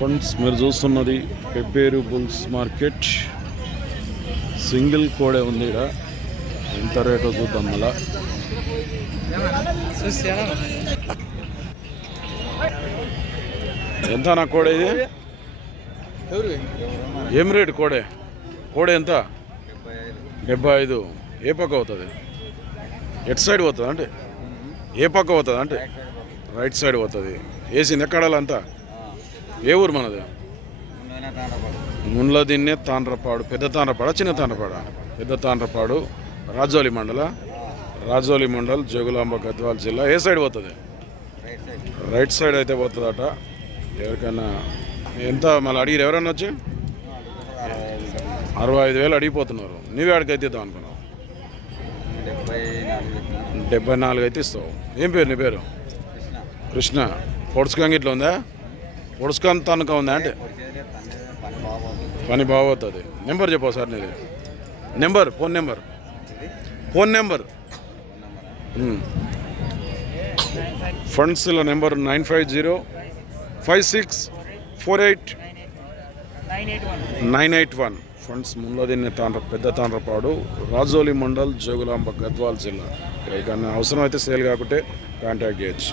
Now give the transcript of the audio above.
Friends మీరు చూస్తున్నది Pebbair bulls market. Single కోడే ఉంది ఇక్కడ ఎంత రేటో చూద్దాం మళ్ళా. ఎంత నా కోడే ఇది? ఏం రేటు కోడే? కోడే ఎంత? డెబ్బై ఐదు. ఏ పక్క అవుతుంది? ఎట్ సైడ్ పోతుంది అంటే? ఏ పక్క పోతుంది అంటే? రైట్ సైడ్ పోతుంది. వేసింది ఎక్కడాలంతా ఏ ఊరు మనది? ముండ్ల దిన్నే తాండ్రపాడు పెద్ద తాండ్రపాడ చిన్న తాండ్రపాడ? పెద్ద తాండ్రపాడు రాజోలి మండల రాజోలి మండల్ జోగులాంబ గద్వాల జిల్లా ఏ సైడ్ పోతుంది? రైట్ సైడ్ అయితే పోతుందట. ఎవరికైనా ఎంత మళ్ళీ అడిగిరు ఎవరన్నా వచ్చి? అరవై ఐదు వేలు అడిగిపోతున్నారు. నువ్వే అడిగైతే ఇద్దాం అనుకున్నావు. డెబ్బై నాలుగు అయితే ఇస్తావు. ఏం పేరు నీ పేరు? కృష్ణ. పొడుచుకంగి ఇట్లా ఉందా? పొడుచుకం తనక ఉందా అంటే? పని బాగోతుంది నెంబర్ చెప్పు సార్ నీది. Number phone number. Phone number. ఫండ్స్ల number nine five zero five six four eight nine eight one. Funds Mulladinna Tandra పెద్ద తాండ్రపాడు రాజోలి మండల్ జోగులాంబ గద్వాల్ జిల్లా. ఇక అవసరం అయితే సేల్ కాకుంటే కాంటాక్ట్ చేయొచ్చు.